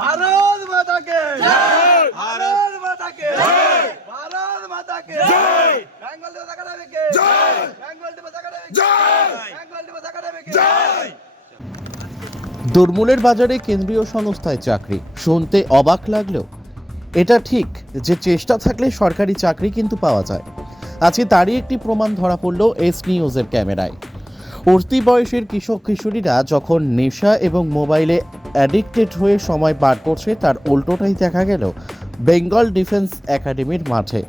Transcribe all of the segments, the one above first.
ভারত মাতাকে। ভারত মাতাকে। ভারত মাতাকে। বেঙ্গল ডিফেন্স একাডেমিকে। বেঙ্গল ডিফেন্স একাডেমিকে। বেঙ্গল ডিফেন্স একাডেমিকে। দরমুলের বাজারে কেন্দ্রীয় সংস্থায় চাকরি। শুনতে অবাক লাগলেও এটা ঠিক যে চেষ্টা থাকলে সরকারি চাকরি কিন্তু পাওয়া যায়। আজকে তারই একটি প্রমাণ ধরা পড়ল এস নিউজের ক্যামেরায়। উঠতি বয়সের কিশোর কিশোরীরা যখন নেশা এবং মোবাইলে অ্যাডিক্টেড হয়ে সময় পার করছে, তার উল্টোটাই দেখা গেল বেঙ্গল ডিফেন্স একাডেমির মাঠে।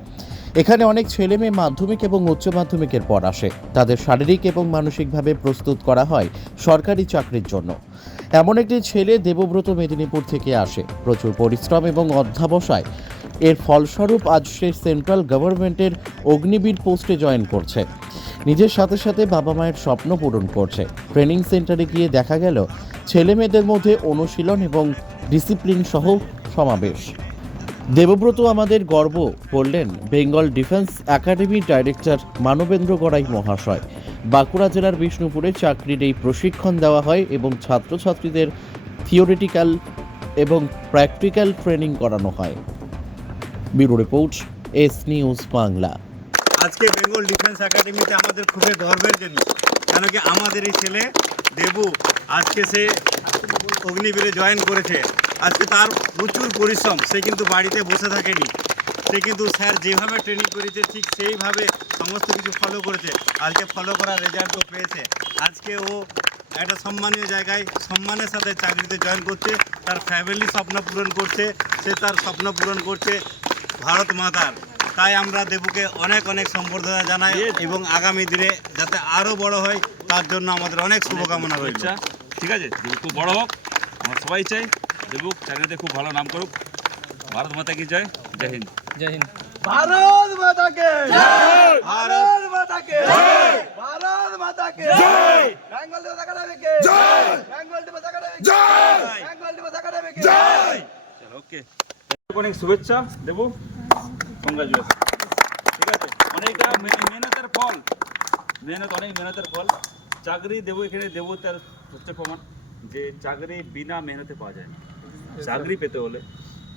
এখানে অনেক ছেলে মেয়ে মাধ্যমিক এবং উচ্চ মাধ্যমিকের পর আসে। তাদের শারীরিক এবং মানসিকভাবে প্রস্তুত করা হয় সরকারি চাকরির জন্য। এমন একটি ছেলে দেবব্রত মেদিনীপুর থেকে আসে। প্রচুর পরিশ্রম এবং অধ্যাবসায়। এর ফলস্বরূপ আজ সে সেন্ট্রাল গভর্নমেন্টের অগ্নিবীর পোস্টে জয়েন করছে। নিজের সাথে সাথে বাবা মায়ের স্বপ্ন পূরণ করছে। ট্রেনিং সেন্টারে গিয়ে দেখা গেল ছেলে মেয়েদের মধ্যে অনুশীলন এবং ডিসিপ্লিন সহ সমাবেশ। দেবব্রত আমাদের গর্ব বললেন বেঙ্গল ডিফেন্স একাডেমির ডাইরেক্টর মানবেন্দ্র গড়াই মহাশয়। বাঁকুড়া জেলার বিষ্ণুপুরে চাকরির এই প্রশিক্ষণ দেওয়া হয় এবং ছাত্রছাত্রীদের থিওরিটিক্যাল এবং প্র্যাকটিক্যাল ট্রেনিং করানো হয়। Bureau report, S news Bangla. আজকে বেঙ্গল ডিফেন্স একাডেমিতে আমাদের খুবই গর্বের জিনিস। কেন কি আমাদের এই ছেলে দেবু আজকে সে অগ্নিবীরে জয়েন করেছে। আজকে তার প্রচুর পরিশ্রম, সে কিন্তু বাড়িতে বসে থাকেনি। সে কিন্তু স্যার যেভাবে ট্রেনিং করেছে, ঠিক সেইভাবে সমস্ত কিছু ফলো করেছে। আজকে ফলো করার রেজাল্টও পেয়েছে। আজকে ও একটা সম্মানীয় জায়গায় সম্মানের সাথে চাকরিতে জয়েন করছে। তার ফ্যামিলি স্বপ্ন পূরণ করছে। সে তার স্বপ্ন পূরণ করছে ভারত মাতার। তাই আমরা দেবুকে অনেক অনেক সম্বর্ধনা জানাই এবং আগামী দিনে যাতে আরও বড় হয় তার জন্য আমাদের অনেক শুভকামনা রয়েছে ঠিক আছে দেবু খুব বড় হোক আমরা সবাই চাই। দেবু চাকরিতে খুব ভালো নাম করুক। ভারত মাতা কি জয়? জয় হিন্দ। ভারত মাতাকে ভারত মাতাকে ভারত মাতাকে বেঙ্গল ডিফেন্স একাডেমিকে বেঙ্গল ডিফেন্স একাডেমিকে বেঙ্গল ডিফেন্স একাডেমিকে চলো ওকে অনেক শুভেচ্ছা দেবু। ঠিক আছে? অনেকটা মেহনতের ফল। মেহনত, অনেক মেহনতের ফল। চাকরি দেবো এখানে, দেবো তার হচ্ছে প্রমাণ যে চাকরি বিনা মেহনতে পাওয়া যায় না। চাকরি পেতে হলে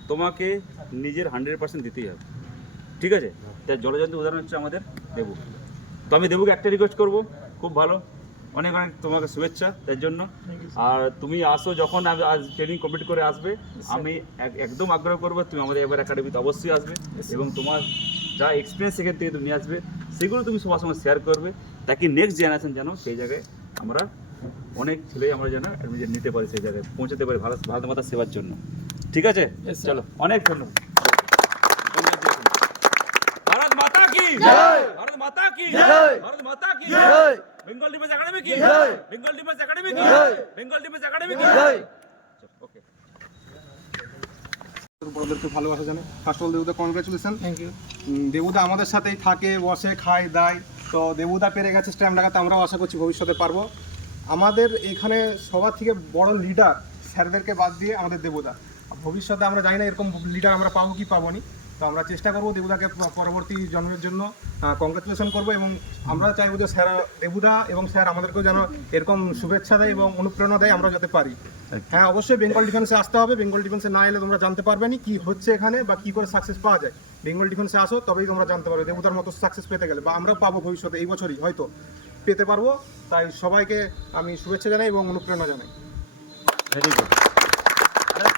তোমাকে নিজের হান্ড্রেড পার্সেন্ট দিতেই হবে। ঠিক আছে? তার জলজন্ত উদাহরণ হচ্ছে আমাদের দেবু। তো আমি দেবুকে একটা রিকোয়েস্ট করব। খুব ভালো। অনেক অনেক তোমাকে শুভেচ্ছা তার জন্য। আর তুমি আসো যখন আজ- ট্রেনিং কমপ্লিট করে আসবে আমি এক- একদম আগ্রহ করব তুমি আমাদের এবার একাডেমিতে অবশ্যই আসবে এবং তোমার যা এক্সপিরিয়েন্স সেখান থেকে তুমি নিয়ে আসবে সেগুলো তুমি সবার সঙ্গে শেয়ার করবে তাকে নেক্সট জেনারেশন যেন সেই জায়গায় আমরা অনেক ছেলেই আমরা যেন অ্যাডমিশন নিতে পারি সেই জায়গায় পৌঁছাতে পারি ভারত ভারত মাতার সেবার জন্য। ঠিক আছে? চলো অনেক ধন্যবাদ। ভারত মাতা কি? ভারত মাতা কি ভারত মাতা কি বেঙ্গল ডিফেন্স একাডেমি কি? বেঙ্গল ডিফেন্স একাডেমি কি? বেঙ্গল ডিফেন্স একাডেমি কি? ওকে। বড়দেরকে ভালোবাসা জানে first all Debuda congratulation thank you দেবুদা আমাদের সাথেই থাকে বসে খায় দায়। তো দেবুদা পেরে গেছে স্ট্যাম্প লাগাতে আমরাও আশা করছি ভবিষ্যতে পারব। আমাদের এখানে সবার থেকে বড় লিডার স্যারদেরকে বাদ দিয়ে আমাদের দেবুদা। ভবিষ্যতে আমরা জানি না এরকম লিডার আমরা পাবো কি পাবো নি। তো আমরা চেষ্টা করব দেবুদাকে পরবর্তী জন্মের জন্য কংগ্রাচুলেশন করব এবং আমরা চাইব যে স্যার দেবুদা এবং স্যার আমাদেরকেও যেন এরকম শুভেচ্ছা দেয় এবং অনুপ্রেরণা দেয় আমরা যাতে পারি। হ্যাঁ অবশ্যই বেঙ্গল ডিফেন্সে আসতে হবে। বেঙ্গল ডিফেন্সে না এলে তোমরা জানতে পারবে না কি হচ্ছে এখানে বা কি করে সাকসেস পাওয়া যায়। বেঙ্গল ডিফেন্সে আসো তবেই তোমরা জানতে পারবে দেবতার মতো সাকসেস পেতে গেলে বা আমরাও পাবো ভবিষ্যতে এই বছরই হয়তো পেতে পারব। তাই সবাইকে আমি শুভেচ্ছা জানাই এবং অনুপ্রেরণা জানাই। ভেরি গুড আরে তোরা দেবুকে সবাই বলে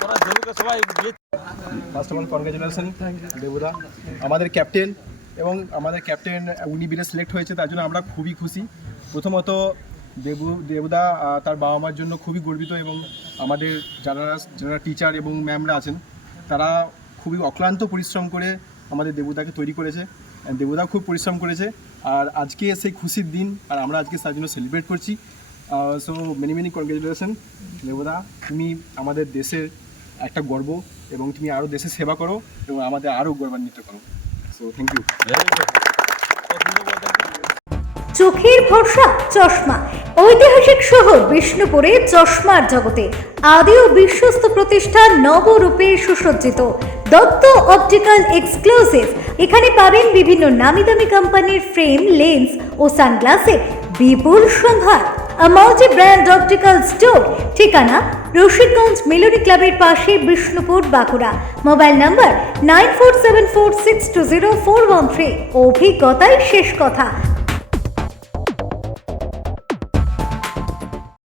ফার্স্ট অফ অল কনগ্রাচুলেশন দেবুদা আমাদের ক্যাপ্টেন এবং আমাদের ক্যাপ্টেন উনিবিরে সিলেক্ট হয়েছে, তার জন্য আমরা খুবই খুশি। প্রথমত দেবু দেবদা তার বাবা মার জন্য খুবই গর্বিত এবং আমাদের যারা যারা টিচার এবং ম্যামরা আছেন, তারা খুবই অক্লান্ত পরিশ্রম করে আমাদের দেবুদাকে তৈরি করেছে। দেবুদা খুব পরিশ্রম করেছে। আর আজকে সেই খুশির দিন, আর আমরা আজকে তার জন্য সেলিব্রেট করছি। সো মেনি মেনি কনগ্রাচুলেশন দেবদা তুমি আমাদের দেশের একটা গর্ব এবং তুমি আরও দেশে সেবা করো এবং আমাদের আরও গৌরবান্বিত করো। সো থ্যাংক ইউ চোখের ভরসা, চশমা। ঐতিহাসিক শহর বিষ্ণুপুরে চশমার জগতে আদি ও বিশ্বস্ত প্রতিষ্ঠান নবরূপে সুসজ্জিত। Dutta optical exclusive. এখানে পাবেন বিভিন্ন নামি দামি কোম্পানির ফ্রেম, লেন্স ও সানগ্লাসের বিপুল সম্ভার। A multi brand optical store. ঠিকানা রশিদগঞ্জ মেলোডি ক্লাবের পাশে Bishnupur Bankura mobile number nine four seven four six two zero four one three অভিজ্ঞতাই শেষ কথা